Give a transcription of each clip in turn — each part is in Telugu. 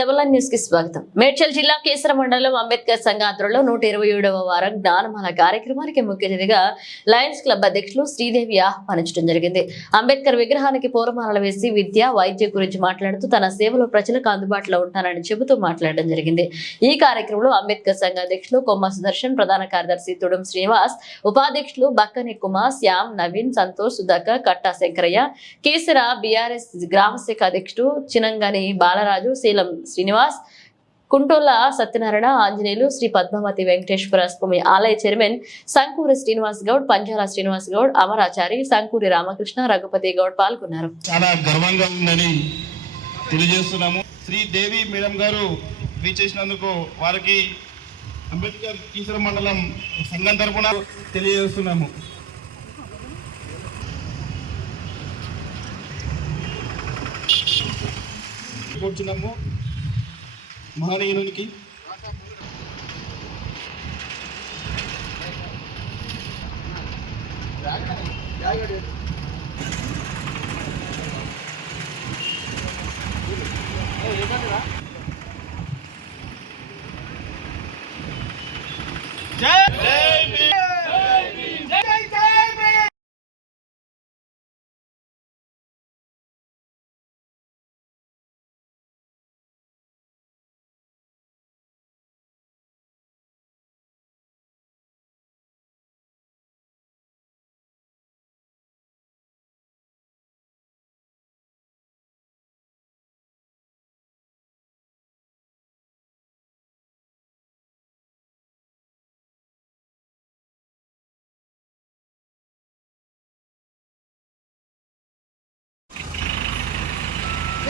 డబల్ న్యూస్కి స్వాగతం. మేడ్చల్ జిల్లా కేసర మండలం అంబేద్కర్ సంఘ ఆధ్వర్యంలో నూట ఇరవై ఏడవ వారం జ్ఞానమాల కార్యక్రమానికి ముఖ్య అతిథిగా లయన్స్ క్లబ్ అధ్యక్షులు శ్రీదేవి ఆహ్వానించడం జరిగింది. అంబేద్కర్ విగ్రహానికి పూర్వమాలలు వేసి విద్య వైద్యం గురించి మాట్లాడుతూ తన సేవలో ప్రజలకు అందుబాటులో ఉంటానని చెబుతూ మాట్లాడడం జరిగింది. ఈ కార్యక్రమంలో అంబేద్కర్ సంఘ అధ్యక్షులు కొమ్మ సుదర్శన్ ప్రధాన కార్యదర్శి తుడుం శ్రీనివాస్ ఉపాధ్యక్షులు బక్కని కుమార్ శ్యామ్ నవీన్ సంతోష్ సుధాకర్ కట్టా శంకరయ్య కేసర బీఆర్ఎస్ గ్రామశాఖ అధ్యక్షుడు చినంగని బాలరాజు శీలం శ్రీనివాస్ కుంటోల సత్యనారాయణ ఆంజనేయులు శ్రీ పద్మావతి వెంకటేశ్వర స్వామి ఆలయ చైర్మన్ సంకూరి శ్రీనివాస్ గౌడ్ పంజాల శ్రీనివాస్ గౌడ్ అమరాచారి సంకూరి రామకృష్ణ రఘుపతి గౌడ్ పాల్గొన్నారు. చాలా గర్వంగా ఉందని తెలియజేస్తున్నాము. శ్రీ దేవి మేడం గారు చేసినందుకు వారికి అంబేద్కర్ కీసర మండలం సంఘం తరపున తెలియజేస్తున్నాము. కూర్చున్నాము. మహనీయునికి.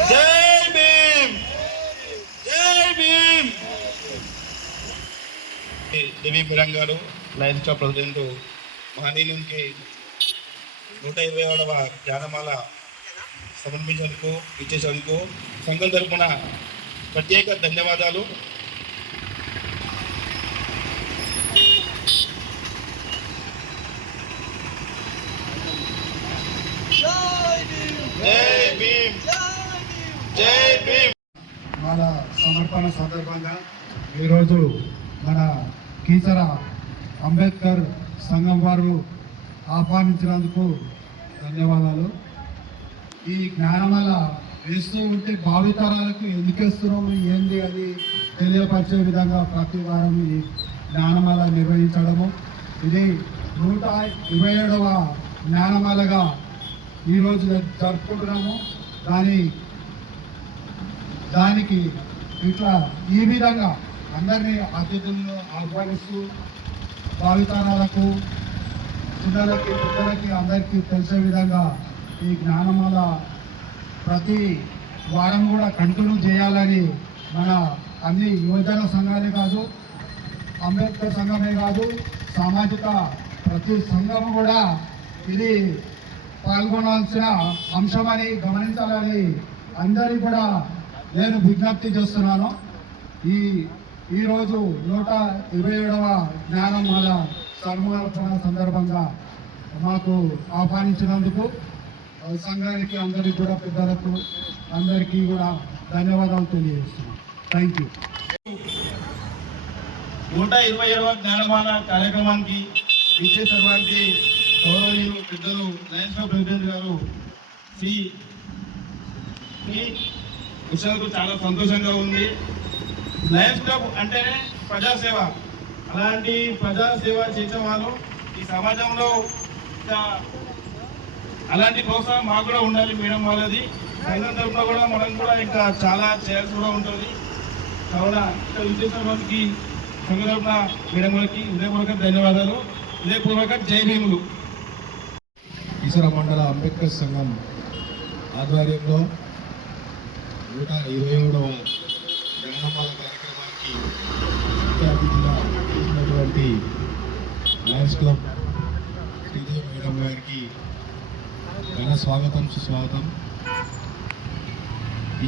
జై భీమ్! జై భీమ్! దేవి మేడం గారు లయన్స్ క్లబ్ ప్రెసిడెంట్ మహనీయునికి నూట ఇరవై ఏడవ జ్ఞానమాల సమర్పించేందుకు ఇచ్చేసేందుకు సంఘం తరపున ప్రత్యేక ధన్యవాదాలు. జై భీమ్! జై మన సమర్పణ సందర్భంగా ఈరోజు మన కీచర అంబేద్కర్ సంఘం వారు ఆహ్వానించినందుకు ధన్యవాదాలు. ఈ జ్ఞానమాల వేస్తూ ఉంటే భావితరాలకు ఎందుకు వేస్తున్నాము ఏంది అని తెలియపరిచే విధంగా ప్రతి వారం ఈ జ్ఞానమాల నిర్వహించడము. ఇది నూట ఇరవై ఏడవ జ్ఞానమాలగా ఈరోజు జరుపుకుంటున్నాము. దాని దానికి ఇట్లా ఈ విధంగా అందరినీ అతిథులను ఆహ్వానిస్తూ భావితరాలకు పిల్లలకి పిల్లలకి అందరికీ తెలిసే విధంగా ఈ జ్ఞానమాల ప్రతి వారం కూడా కంటిన్యూ చేయాలని మన అన్ని యువజన సంఘాలే కాదు అంబేద్కర్ సంఘమే కాదు సామాజిక ప్రతి సంఘం కూడా ఇది పాల్గొనాల్సిన అంశమని గమనించాలని అందరికీ కూడా నేను విజ్ఞప్తి చేస్తున్నాను. ఈ ఈరోజు నూట ఇరవై ఏడవ జ్ఞానమాల సమర్పణ సందర్భంగా మాకు ఆహ్వానించినందుకు సంఘానికి అందరికీ కూడా పెద్దలకు అందరికీ కూడా ధన్యవాదాలు తెలియజేస్తున్నాను థ్యాంక్ యూ నూట ఇరవై ఏడవ జ్ఞానమాల కార్యక్రమానికి ఇచ్చేసినటువంటి గౌరవనీయులు పెద్దలు లయన్స్ క్లబ్ ప్రెసిడెంట్ గారు శ్రీ విషయాలకు చాలా సంతోషంగా ఉంది. లయన్స్ క్లబ్ అంటేనే ప్రజాసేవ. అలాంటి ప్రజాసేవ చేసే వాళ్ళు ఈ సమాజంలో అలాంటి ప్రోత్సాహం మాకు కూడా ఉండాలి మేడం వాళ్ళది. సంఘం తరఫున కూడా మనం కూడా ఇంకా చాలా చేయాల్సి కూడా ఉంటుంది. కావున ఇక్కడ విచ్చేసిన వాళ్ళకి సంఘ తరఫున మేడం వాళ్ళకి హృదయపూర్వక ధన్యవాదాలు. హృదయపూర్వక జై భీములు. ఈశ్వర మండల అంబేద్కర్ సంఘం ఆధ్వర్యంలో నూట ఇరవై ఏడవ జగనమాల కార్యక్రమానికి ముఖ్య అతిథిగా చేసినటువంటి లయన్స్ క్లబ్ శ్రీదేవి మేడం గారికి ఘన స్వాగతం సుస్వాగతం.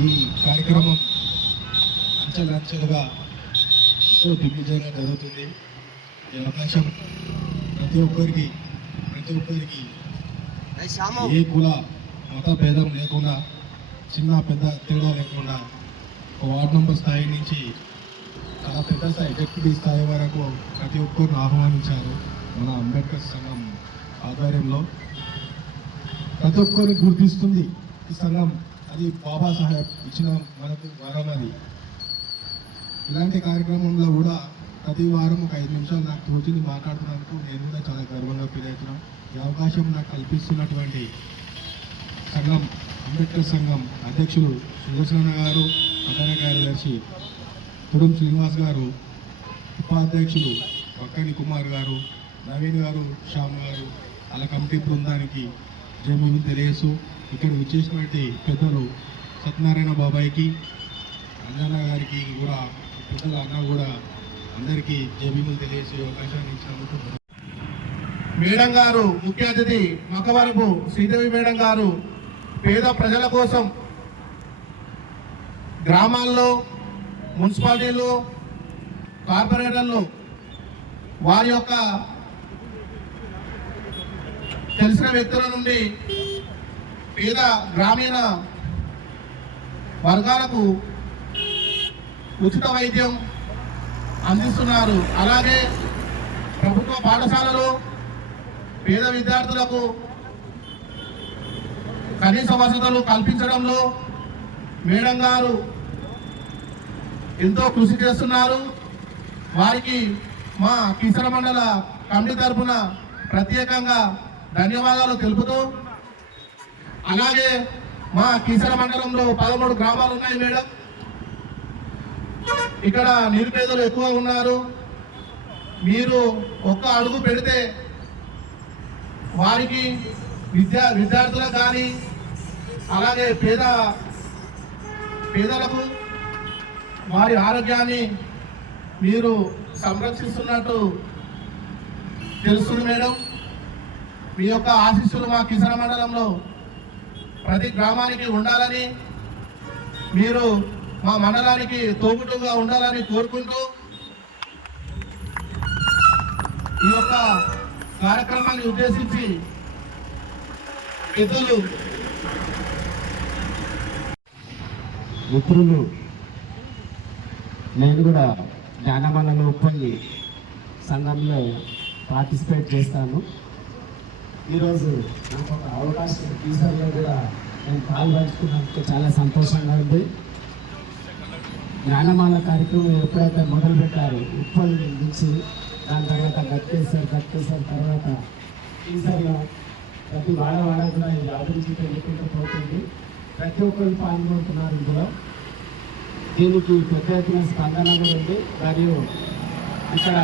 ఈ కార్యక్రమం అంచెలంచెలుగా ఎంతో దిగ్విజయంగా జరుగుతుంది. ఈ అవకాశం ప్రతి ఒక్కరికి ప్రతి ఒక్కరికి ఏ కుల మత భేదం లేకుండా చిన్న పెద్ద తేడా లేకుండా వార్డ్ నంబర్ స్థాయి నుంచి చాలా పెద్ద స్థాయి డెప్యూటీ స్థాయి వరకు ప్రతి ఒక్కరిని ఆహ్వానించారు మన అంబేద్కర్ సంఘం ఆధ్వర్యంలో. ప్రతి ఒక్కరిని గుర్తిస్తుంది ఈ సంఘం. అది బాబాసాహెబ్ ఇచ్చిన మనకు వరం అది. ఇలాంటి కార్యక్రమంలో కూడా ప్రతి వారం ఒక ఐదు నిమిషాలు నాకు తోచింది మాట్లాడుతున్నందుకు నేను కూడా చాలా గర్వంగా ఫీల్ అవుతున్నాను. ఈ అవకాశం నాకు కల్పిస్తున్నటువంటి సంఘం అంబేద్కర్ సంఘం అధ్యక్షులు సుదర్శన గారు ప్రధాన కార్యదర్శి తుడుం శ్రీనివాస్ గారు ఉపాధ్యక్షులు వక్కని కుమార్ గారు నవీన్ గారు శ్యామ్ గారు అలా కమిటీ బృందానికి జమీని తెలియసు ఇక్కడ విచ్చేసినటువంటి పెద్దలు సత్యనారాయణ బాబాయ్కి అంజనా గారికి కూడా పెద్దలు అన్న కూడా అందరికీ జమీములు తెలియజేసే అవకాశాన్ని ఇచ్చినందుకు మేడం గారు ముఖ్య అతిథి మకవరపు శ్రీదేవి మేడం గారు పేద ప్రజల కోసం గ్రామాల్లో మున్సిపాలిటీలు కార్పొరేటర్లు వారి యొక్క తెలిసిన వ్యక్తుల నుండి పేద గ్రామీణ వర్గాలకు ఉచిత వైద్యం అందిస్తున్నారు. అలాగే ప్రభుత్వ పాఠశాలలో పేద విద్యార్థులకు కనీస వసతులు కల్పించడంలో మేడం గారు ఎంతో కృషి చేస్తున్నారు. వారికి మా కిసర మండల కమిటీ తరఫున ప్రత్యేకంగా ధన్యవాదాలు తెలుపుతూ అలాగే మా కిసర మండలంలో పదమూడు గ్రామాలు ఉన్నాయి మేడం. ఇక్కడ నిరుపేదలు ఎక్కువ ఉన్నారు. మీరు ఒక్క అడుగు పెడితే వారికి విద్యా విద్యార్థులకు కానీ అలాగే పేద పేదలకు వారి ఆరోగ్యాన్ని మీరు సంరక్షిస్తున్నట్టు తెలుస్తుంది మేడం. మీ యొక్క ఆశీస్సులు మా కిసాన్ మండలంలో ప్రతి గ్రామానికి ఉండాలని మీరు మా మండలానికి తోబుట్టుగా ఉండాలని కోరుకుంటూ ఈ యొక్క కార్యక్రమాన్ని ఉద్దేశించి పెద్దలు మిత్రులు నేను కూడా జ్ఞానమలలో పోయి సంఘంలో పార్టిసిపేట్ చేస్తాను. ఈరోజు నాకు ఒక అవకాశం టీచర్లో కూడా నేను పాల్పంచుకున్నందుకు చాలా సంతోషంగా ఉంది. జ్ఞానమాల కార్యక్రమం ఎప్పుడైతే మొదలుపెట్టారు ఉప్పల్ నుంచి దాని తర్వాత గట్టేశారు గట్టేశారు తర్వాత ఈసారి ప్రతి వాడ వాడ కూడా ఇది అభివృద్ధి పెరుగుకుంటూ పోతుంది ప్రతి ఒక్కరు పాల్గొంటున్నారు ఇందులో. దీనికి పెద్ద ఎత్తున స్పందన కూడా ఉంది. మరియు ఇక్కడ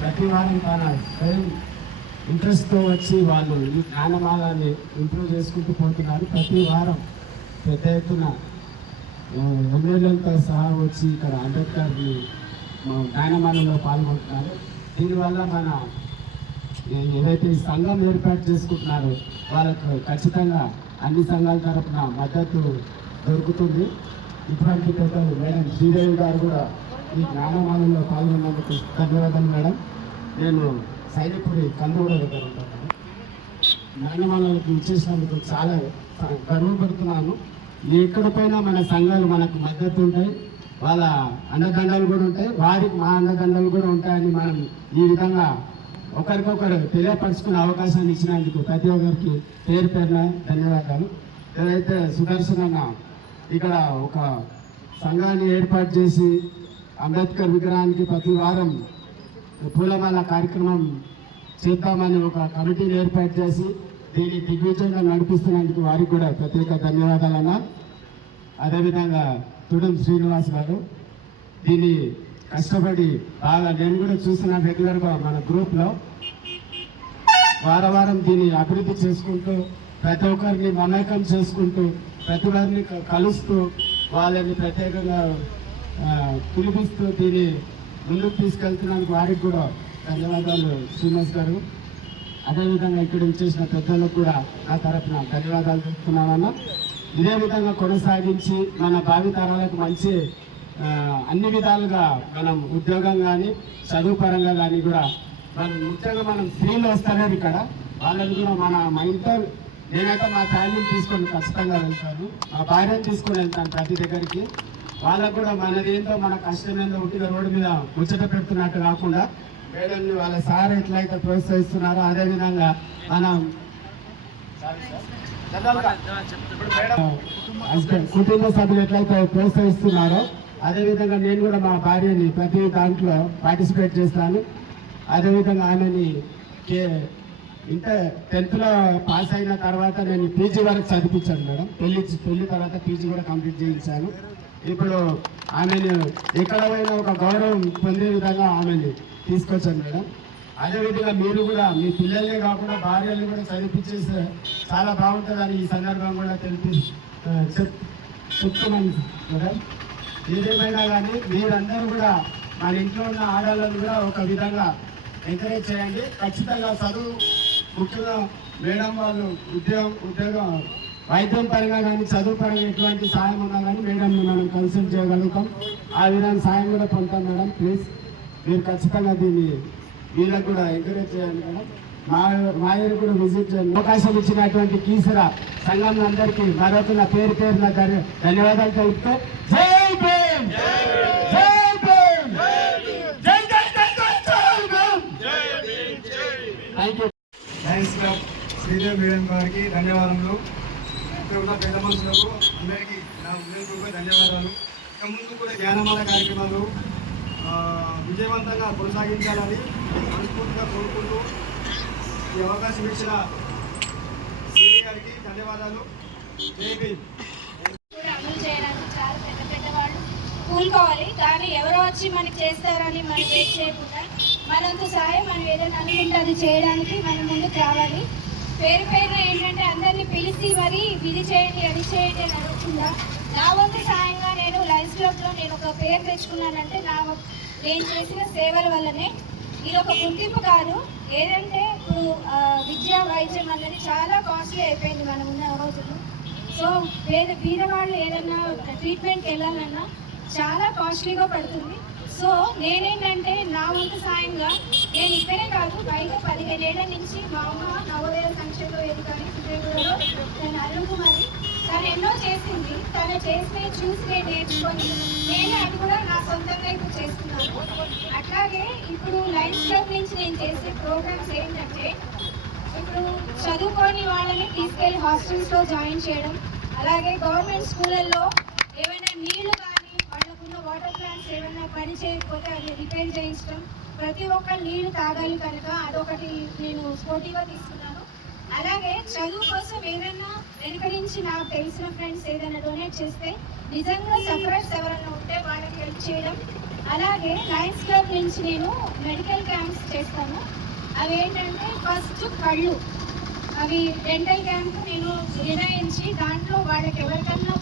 ప్రతి వారం తన స్వయం ఇంట్రెస్ట్తో వచ్చి వాళ్ళు ఈ జ్ఞానమాలని ఇంప్రూవ్ చేసుకుంటూ పోతున్నారు. ప్రతి వారం పెద్ద ఎత్తున ఎమ్మెల్యేలతో సహా వచ్చి ఇక్కడ అంబేద్కర్ని జ్ఞానమాలలో పాల్గొంటున్నారు. దీనివల్ల మన ఏదైతే సంఘం ఏర్పాటు చేసుకుంటున్నారో వాళ్ళకు ఖచ్చితంగా అన్ని సంఘాల తరపున మద్దతు దొరుకుతుంది. ఇటువంటి పెద్దలు మేడం శ్రీదేవి గారు కూడా ఈ జ్ఞానమానంలో పాల్గొన్నందుకు ధన్యవాదాలు మేడం. నేను సైనికుడి కందుగూడ దగ్గర ఉంటాను జ్ఞానమాలకు ఇచ్చేసినందుకు చాలా గర్వపడుతున్నాను. ఎక్కడిపోయినా మన సంఘాలు మనకు మద్దతు ఉంటాయి. వాళ్ళ అండదండలు కూడా ఉంటాయి. వారికి మా అండదండలు కూడా ఉంటాయని మనం ఈ విధంగా ఒకరికొకరు తెలియపరచుకునే అవకాశాన్ని ఇచ్చినందుకు ప్రతి ఒక్కరికి పేరు పేరున ధన్యవాదాలు. ఏదైతే సుదర్శన్ అన్న ఇక్కడ ఒక సంఘాన్ని ఏర్పాటు చేసి అంబేద్కర్ విగ్రహానికి ప్రతి వారం పూలమాల కార్యక్రమం చేద్దామని ఒక కమిటీని ఏర్పాటు చేసి దీన్ని దిగ్విజయంగా నడిపిస్తున్నందుకు వారికి కూడా ప్రత్యేక ధన్యవాదాలన్నా అదేవిధంగా తుడం శ్రీనివాస్ గారు దీన్ని కష్టపడి బాగా నేను కూడా చూసిన రెగ్యులర్గా మన గ్రూప్లో వారం వారం దీన్ని అభివృద్ధి చేసుకుంటూ ప్రతి ఒక్కరిని మమేకం చేసుకుంటూ ప్రతి వారిని కలుస్తూ వాళ్ళని ప్రత్యేకంగా పిలిపిస్తూ దీన్ని ముందుకు తీసుకెళ్తున్నందుకు వారికి కూడా ధన్యవాదాలు శ్రీనివాస్ గారు. అదేవిధంగా ఇక్కడ ఇచ్చేసిన పెద్దలకు కూడా నా తరఫున ధన్యవాదాలు చెప్తున్నానన్న ఇదే విధంగా కొనసాగించి మన భావి తరాలకు మంచి అన్ని విధాలుగా మనం ఉద్యోగం కానీ చదువు పరంగా కానీ కూడా మనం ముఖ్యంగా మనం స్త్రీలు వస్తలేదు ఇక్కడ. వాళ్ళని కూడా మన మా ఇంట్లో నేనైతే మా ఫ్యామిలీని తీసుకొని ఖచ్చితంగా వెళ్తాను. మా భార్యను తీసుకొని వెళ్తాను ప్రతి దగ్గరికి. వాళ్ళకు కూడా మనదేంటో మన కష్టమేందో ఉట్టిగా రోడ్డు మీద ముచ్చట పెడుతున్నట్టు కాకుండా మేడంని వాళ్ళ సార్ ఎట్లయితే ప్రోత్సహిస్తున్నారో అదే విధంగా మనం హస్బెండ్ కుటుంబ సభ్యులు ఎట్లయితే ప్రోత్సహిస్తున్నారో అదేవిధంగా నేను కూడా మా భార్యని ప్రతి దాంట్లో పార్టిసిపేట్ చేస్తాను. అదేవిధంగా ఆమెని కే ఇంటర్ టెన్త్లో పాస్ అయిన తర్వాత నేను పీజీ వరకు చదివించాను మేడం. పెళ్ళి పెళ్ళి తర్వాత పీజీ కూడా కంప్లీట్ చేయించాను. ఇప్పుడు ఆమెను ఎక్కడ పోయినా ఒక గౌరవం పొందే విధంగా ఆమెని తీసుకొచ్చాను మేడం. అదేవిధంగా మీరు కూడా మీ పిల్లల్ని కాకుండా భార్యల్ని కూడా చదివించేస్తే చాలా బాగుంటుందని ఈ సందర్భం కూడా తెలిపి చెప్తున్నాను మేడం. ఏదేమైనా కానీ మీరందరూ కూడా మన ఇంట్లో ఉన్న ఆడవాళ్ళని కూడా ఒక విధంగా ఎంకరేజ్ చేయండి. ఖచ్చితంగా చదువు ముఖ్యంగా మేడం వాళ్ళు ఉద్యోగం ఉద్యోగం వైద్యం పరంగా కానీ చదువు పరంగా ఎటువంటి సాయం ఉన్నా కానీ మేడం మనం కన్సల్ట్ చేయగలుగుతాం. ఆ విధంగా సాయం కూడా పొందుతాం మేడం ప్లీజ్ మీరు ఖచ్చితంగా దీన్ని వీళ్ళకు కూడా ఎంకరేజ్ చేయండి మేడం. మా మా ఊరు కూడా విజిట్ చేయండి. అవకాశం ఇచ్చినటువంటి కీసర సంఘం అందరికీ మరొక నా పేరు పేరు నా ధన్యవాదాలు తెలుపుతూ లయన్స్ క్లబ్ శ్రీదేవి మేడం గారికి ధన్యవాదములు. ఇక్కడ ఉన్న పెద్ద మనుషులకు అందరికీ నా ఉదయపూర్వక ధన్యవాదాలు. ఇక ముందు కూడా జ్ఞానమాల కార్యక్రమాలు విజయవంతంగా కొనసాగించాలని మనస్ఫూర్తిగా కోరుకుంటూ ఈ అవకాశం ఇచ్చిన శ్రీ గారికి ధన్యవాదాలు. జై భీమ్ కూడా అమలు చేయడానికి చాలా పెద్ద పెద్ద వాళ్ళు కూలుకోవాలి కానీ ఎవరో వచ్చి మనకి చేస్తారని మనం వెయిట్ చేయకుండా మనంత సహాయం మనం ఏదైనా అనుకుంటే అది చేయడానికి మనం ముందుకు రావాలి. పేరు పేరున ఏంటంటే అందరినీ పిలిచి మరి ఇది చేయండి అది చేయండి అని అనకుండా నా వంతు సాయంగా నేను లైఫ్ క్లబ్లో నేను ఒక పేరు తెచ్చుకున్నానంటే నా నేను చేసిన సేవల వల్లనే. ఇది ఒక గుర్తింపు కాదు. ఏదంటే ఇప్పుడు విద్యా వైద్యం అనేది చాలా కాస్ట్లీ అయిపోయింది మనం ఉన్న రోజుల్లో. సో పేద బీదవాళ్ళు ఏదన్నా ట్రీట్మెంట్కి వెళ్ళాలన్నా చాలా కాస్ట్లీగా పడుతుంది. సో నేనేంటంటే నా వంతు సాయంగా నేను ఇక్కడే కాదు బయట పదిహేను ఏళ్ళ నుంచి మా అమ్మ నవోదయ సంక్షేమ వేదిక అని విజయవాడలో నేను అరుణకుమారి తను ఎన్నో చేసింది తను చేస్తే చూసి నేను నేర్చుకొని నేను అది కూడా నా సొంతంగా ఇప్పుడు చేస్తున్నాను. అట్లాగే ఇప్పుడు లైన్స్ క్లబ్ నుంచి నేను చేసే ప్రోగ్రామ్స్ ఏంటంటే ఇప్పుడు చదువుకోని వాళ్ళని తీసుకెళ్ళి హాస్టల్స్లో జాయిన్ చేయడం అలాగే గవర్నమెంట్ స్కూళ్ళల్లో ఏమైనా నీళ్ళు కానీ వాళ్ళకున్న వాటర్ ప్లాంట్స్ ఏమైనా పని చేయకపోతే అది రిపేర్ చేయించడం. ప్రతి ఒక్కరు నీళ్ళు తాగాలి కనుక అదొకటి నేను స్పోర్టివ్గా తీసుకున్నాను. అలాగే చదువు కోసం ఏదైనా వెనుక నుంచి నాకు తెలిసిన ఫ్రెండ్స్ ఏదైనా డొనేట్ చేస్తే నిజంగా సఫరర్స్ ఎవరైనా ఉంటే వాళ్ళకి హెల్ప్ చేయడం. అలాగే లయన్స్ క్లబ్ నుంచి నేను మెడికల్ క్యాంప్స్ చేస్తాను. అవి ఏంటంటే ఫస్ట్ కళ్ళు. అవి డెంటల్ క్యాంప్ నేను నిర్ణయించి దాంట్లో వాళ్ళకి ఎవరికన్నా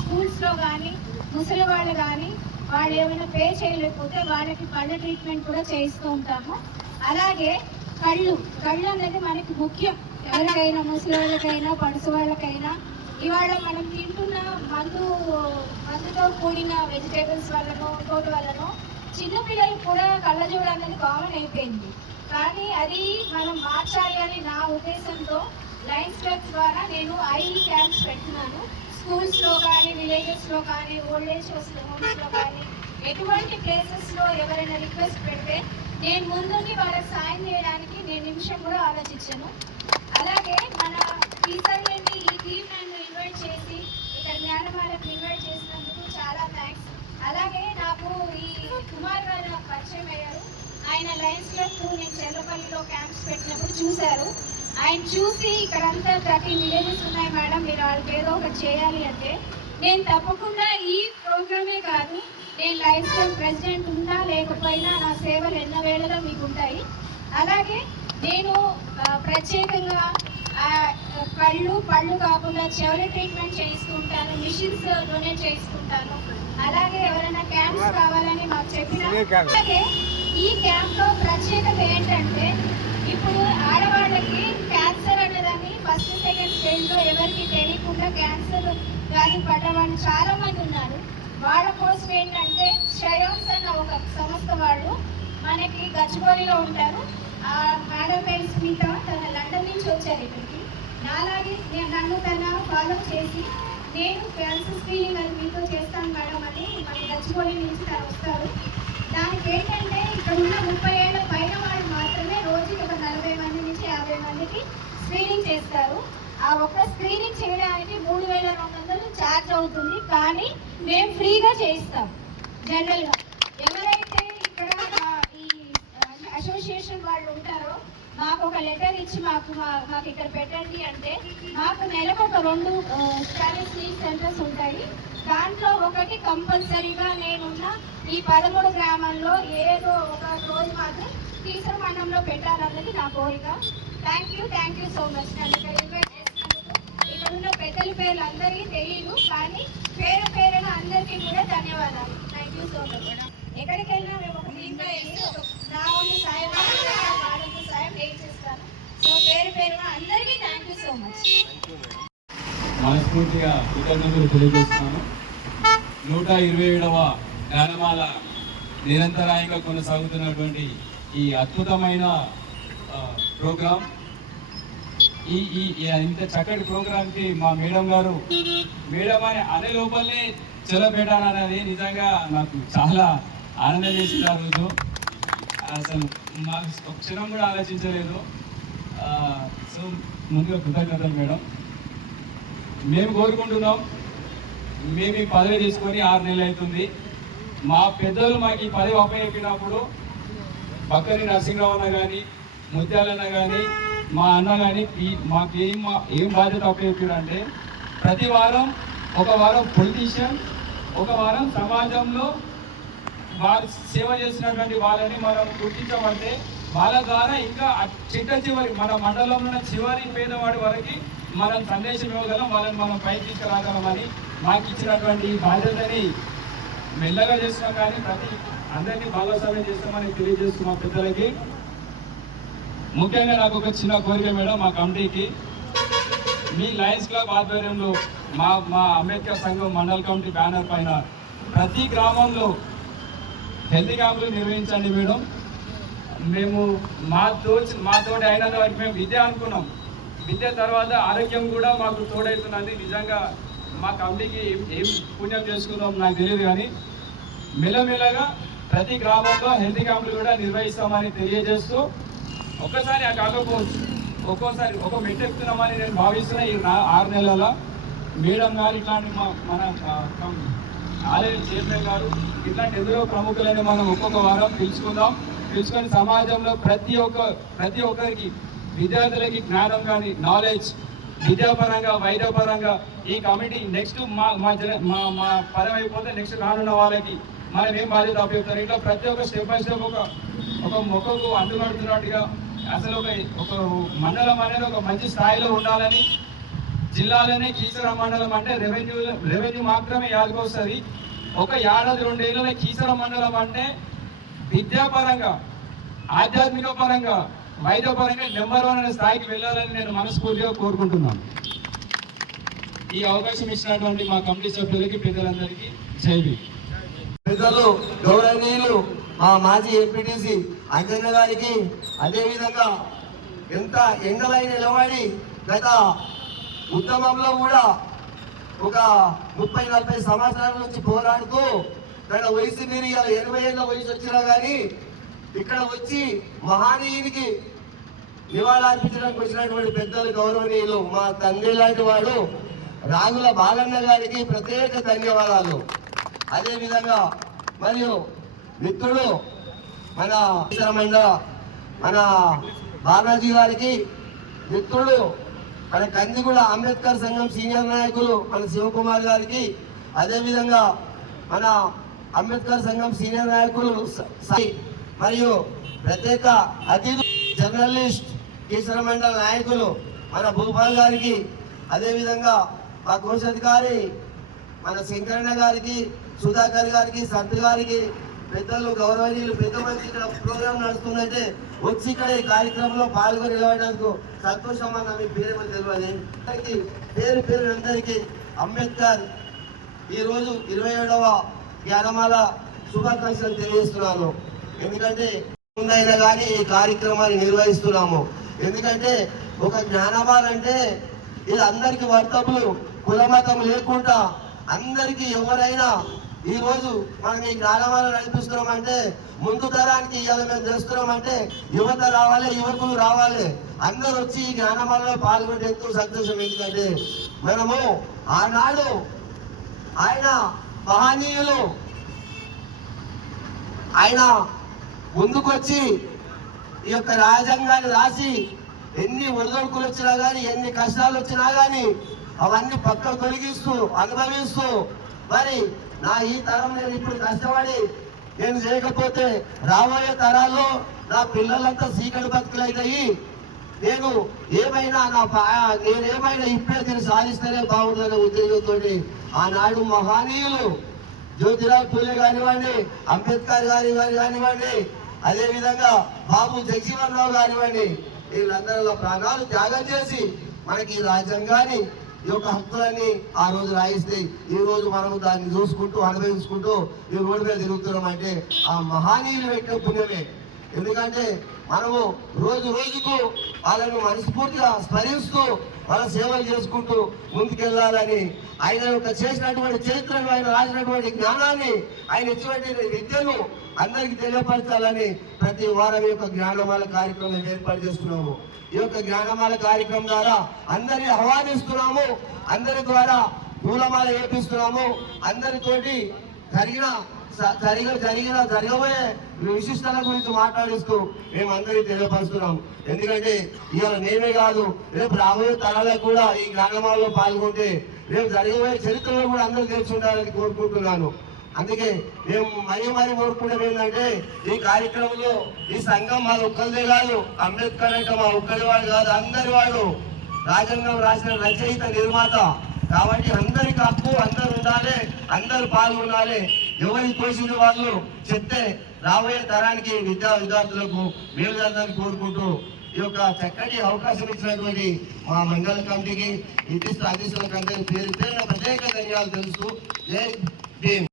స్కూల్స్లో కానీ ముసలి వాళ్ళు కానీ వాళ్ళు ఏమైనా పే చేయలేకపోతే వాళ్ళకి కళ్ళ ట్రీట్మెంట్ కూడా చేయిస్తూ ఉంటాము. అలాగే కళ్ళు కళ్ళు అనేది మనకి ముఖ్యం. ఎవరికైనా ముసలి వాళ్ళకైనా పడుసు వాళ్ళకైనా. ఇవాళ మనం తింటున్న మందు మందుతో కూడిన వెజిటేబుల్స్ వల్లనో ఇంకోటి వల్లనో చిన్నపిల్లలకు కూడా కళ్ళజోడు అనేది కామన్ అయిపోయింది. కానీ అది మనం మార్చాలి అని నా ఉద్దేశంతో లైన్ స్టెప్స్ ద్వారా నేను ఐ క్యాంప్స్ పెడుతున్నాను స్కూల్స్లో కానీ విలేజెస్లో కానీ ఓల్డ్ ఏజ్ హోమ్స్లో కానీ ఎటువంటి ప్లేసెస్లో ఎవరైనా రిక్వెస్ట్ పెడితే నేను ముందుండి వాళ్ళకి సాయం చేయడానికి నేను నిమిషం కూడా ఆలోచించాను. అలాగే మన టీచర్ నుండి ఈ టీమ్ నన్ను ఇన్వైట్ చేసి ఇక్కడ జ్ఞానమాలకు ఇన్వైట్ చేసినందుకు చాలా థ్యాంక్స్ అలాగే నాకు ఈ కుమార్ గారు పరిచయం అయ్యారు. ఆయన లైన్స్లో క్లబ్ నేను చెల్లపల్లిలో క్యాంప్స్ పెట్టినప్పుడు చూశారు. ఆయన చూసి ఇక్కడంతా ప్రతి విలేజెస్ ఉన్నాయి మేడం మీరు వాళ్ళకి ఏదో ఒకటి చేయాలి అంటే నేను తప్పకుండా ఈ ప్రోగ్రామే కాదు నేను లైఫ్ స్టైల్ ప్రెసిడెంట్ ఉన్నా లేకపోయినా నా సేవలు ఎన్న వేళలో మీకు ఉంటాయి. అలాగే నేను ప్రత్యేకంగా ఆ, కళ్ళు పళ్ళు కాకుండా చెవుల ట్రీట్మెంట్ చేయిస్తుంటాను మిషన్స్ డొనేట్ చేయిస్తుంటాను. అలాగే ఎవరైనా క్యాంప్స్ కావాలని మాకు చెప్పిన అలాగే ఈ క్యాంప్లో ప్రత్యేకత ఏంటంటే ఇప్పుడు అనేదాన్ని ఫస్ట్ సెకండ్ స్టేజ్లో ఎవరికి తెలియకుండా క్యాన్సర్ వ్యాధి పడ్డవాళ్ళు చాలామంది చాలా మంది ఉన్నారు. వాళ్ళ కోసం ఏంటంటే శ్రేయోన్స్ అన్న ఒక సంస్థ వాళ్ళు మనకి గచ్చిబౌలిలో ఉంటారు. ఆ మేడం పేరు స్మిత తన లండన్ నుంచి వచ్చారు ఇక్కడికి. నాలాగే నన్ను తన ఫాలో చేసి నేను క్యాన్సర్ స్క్రీనింగ్ అని మీతో చేస్తాను మేడం అని మన గచ్చిబౌలి నుంచి తను వస్తారు. దానికి ఏంటంటే ఇక్కడ ఉన్న ముప్పై ఏళ్ళ పైన వాళ్ళు మాత్రమే రోజుకి ఒక నలభై మంది నుంచి యాభై మందికి స్క్రీనింగ్ చేస్తారు. ఆ ఒక్క స్క్రీనింగ్ చేయడానికి మూడు వేల రెండు వందలు ఛార్జ్ అవుతుంది. కానీ మేము ఫ్రీగా చేయిస్తాం జనరల్గా ఎవరైతే ఇక్కడ ఈ అసోసియేషన్ వాళ్ళు ఉంటారో మాకు ఒక లెటర్ ఇచ్చి మాకు మా- మాకు ఇక్కడ పెట్టండి అంటే మాకు నెలకు ఒక రెండు స్టాలిస్ నీడ్ సెంటర్స్ ఉంటాయి. దాంట్లో ఒకటి కంపల్సరీగా నేనున్న ఈ పదమూడు గ్రామాల్లో ఏదో ఒక రోజు మాత్రం తీసర మండలంలో పెట్టాలన్నది నా కోరిక. Thank you thank you so much నన్ను ఇక్కడ ఇన్వైట్ చేసినందుకు. ఇక్కడ ఉన్న పెద్దల పేర్లు అందరికీ తెలియదు కానీ పేరు పేరున అందరికీ కూడా ధన్యవాదాలు. థ్యాంక్ యూ సో మచ్ ఎక్కడికి వెళ్ళినా మేము ఒక టీంలో వెళ్ళి ఒక సాయం వాళ్ళకి సాయం నేను చేస్తాను? సో పేరు పేరున అందరికీ థ్యాంక్ యూ సో మచ్ మనస్ఫూర్తిగా కృతజ్ఞతలు తెలియజేస్తున్నాను. నూట ఇరవై ఏడవ జ్ఞానమాల నిరంతరాయంగా కొనసాగుతున్నటువంటి ఈ అద్భుతమైన ప్రోగ్రాం. ఈ ఈ ఇంత చక్కటి ప్రోగ్రాంకి మా మేడం గారు మేడం అని అనే లోపలనే చెలపెట్టాననేది నిజంగా నాకు చాలా ఆనందం చేసింది ఆ రోజు. అసలు మా ఒక క్షణం కూడా ఆలోచించలేదు. సో ముందుగా కృతజ్ఞతలు మేడం. మేము కోరుకుంటున్నాం మేము ఈ పదవి తీసుకొని ఆరు నెలలు అవుతుంది. మా పెద్దలు మాకు ఈ పదవి అప్పచెప్పినప్పుడు పక్కని నరసింహరావు అన్న కానీ ముత్యాలన్న కానీ మా అన్న కానీ మాకు ఏం మా- ఏం బాధ్యత అప్పచెప్పారు ప్రతి వారం ఒక వారం పొలిటీషియన్ ఒక వారం సమాజంలో వారు సేవ చేసినటువంటి వాళ్ళని మనం గుర్తించమంటే వాళ్ళ ద్వారా ఇంకా చిట్ట చివరి మన మండలంలో ఉన్న చివరి పేదవాడి వరకు మనం సందేశం ఇవ్వగలం వాళ్ళని మనం పైకి తీసుకురాగలమని మాకు ఇచ్చినటువంటి బాధ్యతని మెల్లగా చేస్తున్నాం కానీ ప్రతి అందరినీ భాగస్వామ్యం చేస్తామని తెలియజేస్తున్నాం పెద్దలకి. ముఖ్యంగా నాకు ఒక చిన్న కోరిక మేడం మా కమిటీకి. మీ లయన్స్ క్లబ్ ఆధ్వర్యంలో మా మా అంబేద్కర్ సంఘం మండల కమిటీ బ్యానర్ పైన ప్రతి గ్రామంలో హెల్తీ క్యాంపులు నిర్వహించండి మేడం. మేము మా తోచి మా తోటి అయినంత వరకు మేము విద్య అనుకున్నాం. విద్య తర్వాత ఆరోగ్యం కూడా మాకు తోడవుతున్నది నిజంగా మా కమిటీకి ఏం ఏం పుణ్యం చేసుకున్నాం నాకు తెలియదు కానీ మెల్లమెల్లగా ప్రతి గ్రామంలో హెల్త్ క్యాంపులు కూడా నిర్వహిస్తామని తెలియజేస్తూ ఒక్కసారి ఆ కాకపోవచ్చు ఒక్కోసారి ఒక మెట్టు ఎక్కుతున్నామని నేను భావిస్తున్నా ఈ నా- ఆరు నెలల మేడం గారు ఇట్లాంటి మా మన ఆలయ చైర్మన్ గారు ఇట్లాంటి ఎందరో ప్రముఖులని మనం ఒక్కొక్క వారం పిలుచుకుందాం. పిలుచుకొని సమాజంలో ప్రతి ఒక్క ప్రతి ఒక్కరికి విద్యార్థులకి జ్ఞానం కానీ నాలెడ్జ్ విద్యాపరంగా వైద్యపరంగా ఈ కమిటీ నెక్స్ట్ మా మా జన మా మా పదవి అయిపోతే నెక్స్ట్ రానున్న వాళ్ళకి మనం ఏం బాధ్యత అప్పచెప్తారు ఇట్లా ప్రతి ఒక్క స్టెప్ బై స్టెప్ ఒక ఒక మొక్కకు అందుకడుతున్నట్టుగా అసలు ఒక ఒక మండలం అనేది ఒక మంచి స్థాయిలో ఉండాలని జిల్లాలోనే కీసర మండలం అంటే రెవెన్యూ రెవెన్యూ మాత్రమే యాదకొస్తుంది ఒక ఏడాది రెండేళ్ళలో కీసర మండలం అంటే విద్యాపరంగా ఆధ్యాత్మిక పరంగా వైద్యపరంగా నెంబర్ వన్ అనే స్థాయికి వెళ్ళాలని నేను మనస్ఫూర్తిగా కోరుకుంటున్నాను. ఈ అవకాశం ఇచ్చినటువంటి మా కమిటీ సభ్యులకి పెద్దలందరికీ జైవి పెద్దలు గౌరవనీయులు మా మాజీ ఎంపీటీసీ అంజన్న గారికి అదేవిధంగా ఎంత ఎండలై నిలబడి గత ఉద్యమంలో కూడా ఒక ముప్పై నలభై సంవత్సరాల నుంచి పోరాడుతూ గత వయసు మీరు ఎనభై ఏళ్ళ వయసు వచ్చినా కానీ ఇక్కడ వచ్చి మహానీయునికి నివాళార్పించడానికి వచ్చినటువంటి పెద్దలు గౌరవనీయులు మా తండ్రి లాంటి వాడు రాగుల బాలన్న గారికి ప్రత్యేక ధన్యవాదాలు. అదేవిధంగా మరియు మిత్రులు మన అవసరమైన మన బాలాజీ గారికి మిత్రుడు మన కందిగూడ అంబేద్కర్ సంఘం సీనియర్ నాయకులు మన శివకుమార్ గారికి అదేవిధంగా మన అంబేద్కర్ సంఘం సీనియర్ నాయకులు మరియు ప్రత్యేక అతిథి జర్నలిస్ట్ కేసర మండల నాయకులు మన భూపాల్ గారికి అదేవిధంగా మా కోశాధికారి మన శంకరణ గారికి సుధాకర్ గారికి సంత్ గారికి పెద్దలు గౌరవనీయులు పెద్ద మంది ఇక్కడ ప్రోగ్రామ్ నడుస్తుందంటే వచ్చి ఇక్కడ ఈ కార్యక్రమంలో పాల్గొని నిలబడడానికి సంతోషం అన్న మీ పేరు తెలియదు. అందరికీ పేరు పేరు అందరికీ అంబేద్కర్ ఈరోజు ఇరవై ఏడవ జ్ఞానమాల శుభాకాంక్షలు తెలియజేస్తున్నాను. ఎందుకంటే ముందైనా కానీ ఈ కార్యక్రమాన్ని నిర్వహిస్తున్నాము. ఎందుకంటే ఒక జ్ఞానమాల అంటే ఇది అందరికి వర్తబులు కులమతం లేకుండా అందరికీ ఎవరైనా ఈ రోజు మనం ఈ గ్రామాలను నడిపిస్తున్నామంటే ముందు తరానికి ఇవాళ మేము చేస్తున్నామంటే యువత రావాలి యువకులు రావాలి. అందరూ వచ్చి ఈ గ్రామాలలో పాల్గొంటే ఎంతో సంతోషం. ఎందుకంటే మనము ఆనాడు ఆయన మహనీయులు. ఆయన ముందుకొచ్చి ఈ యొక్క రాజ్యాంగాన్ని రాసి ఎన్ని ఒడిదొడుకులు వచ్చినా కానీ ఎన్ని కష్టాలు వచ్చినా కానీ అవన్నీ పక్కకు తొలగిస్తూ అనుభవిస్తూ మరి నా ఈ తరం నేను ఇప్పుడు కష్టపడి నేను చేయకపోతే రాబోయే తరాల్లో నా పిల్లలంతా సీకటి బతుకులు నేను ఏమైనా నా నేనేమైనా నేను ఏమైనా ఇప్పుడే దీన్ని సాధిస్తేనే బాగుందనే ఉద్దేశంతో ఆనాడు మహానీయులు జ్యోతిరావు పూలే కానివ్వండి అంబేద్కర్ గారి గారు కానివ్వండి అదేవిధంగా బాబు జగజీవన్ రావు కానివ్వండి వీళ్ళందరిలో ప్రాణాలు త్యాగం చేసి మనకి ఈ రాజ్యాంగాన్ని ఈ యొక్క హక్కులన్నీ ఆ రోజు రాయిస్తే ఈ రోజు మనము దాన్ని చూసుకుంటూ అనుభవించుకుంటూ ఈ రోడ్డు మీద తిరుగుతున్నాం అంటే ఆ మహానీయులు పెట్టిన పుణ్యమే. ఎందుకంటే మనము రోజు రోజుకు వాళ్ళను మనస్ఫూర్తిగా స్మరిస్తూ వాళ్ళ సేవలు చేసుకుంటూ ముందుకెళ్ళాలని ఆయన యొక్క చేసినటువంటి చరిత్రను ఆయన రాసినటువంటి జ్ఞానాన్ని ఆయన ఇచ్చినటువంటి విద్యను అందరికీ తెలియపరచాలని ప్రతి వారం యొక్క జ్ఞానమాల కార్యక్రమం ఏర్పాటు చేస్తున్నాము. ఈ యొక్క జ్ఞానమాల కార్యక్రమం ద్వారా అందరిని ఆహ్వానిస్తున్నాము. అందరి ద్వారా పూలమాల వేపిస్తున్నాము. అందరితోటి జరిగిన జరిగిన జరిగిన జరగబోయే విశిష్టల గురించి మాట్లాడిస్తూ మేము అందరికీ తెలియపరుస్తున్నాం ఎందుకంటే ఇవాళ నేనే కాదు రేపు రాబోయే తరాలకు కూడా ఈ గ్రామాల్లో పాల్గొంటే రేపు జరగబోయే చరిత్రలో కూడా అందరూ తెలుసుకుంటారని కోరుకుంటున్నాను. అందుకే మేము మరీ మరీ కోరుకునేది ఏంటంటే ఈ కార్యక్రమంలో ఈ సంఘం మా ఒక్కరిదే కాదు అంబేద్కర్ అంటే మా ఒక్కరి వాడు కాదు అందరి వాడు. రాజ్యాంగం రాసిన రచయిత నిర్మాత. కాబట్టి అందరికి హక్కు అందరు ఉండాలి అందరు పాల్గొనాలి. ఎవరి తోసిన వాళ్ళు చెప్తే రాబోయే తరానికి విద్యా విద్యార్థులకు మేలు జరగాలని కోరుకుంటూ ఈ యొక్క చక్కటి అవకాశం ఇచ్చినటువంటి మా మండల కమిటీకి నిర్దిష్ట అధ్యక్షుల కంటే పేరు పేరున ప్రత్యేక ధన్యవాదాలు తెలుస్తూ జై భీమ్.